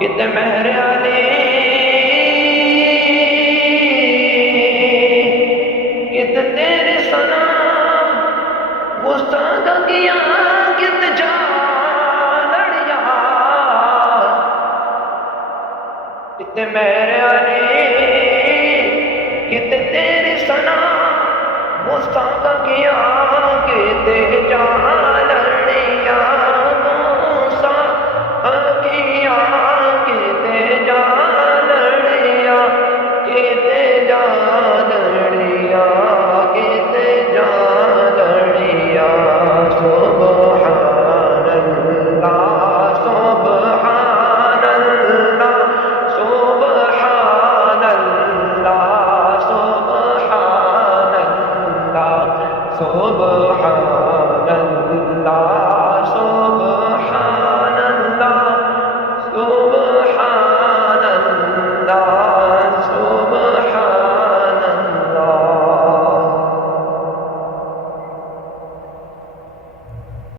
کتنے مہر علی کت تیرے سنا گستاخ کیا کت جا لڑیا کتنے مہر علی کت تیرے سنا گستاخ کیا کت جا لڑیا سبحان اللہ سبحان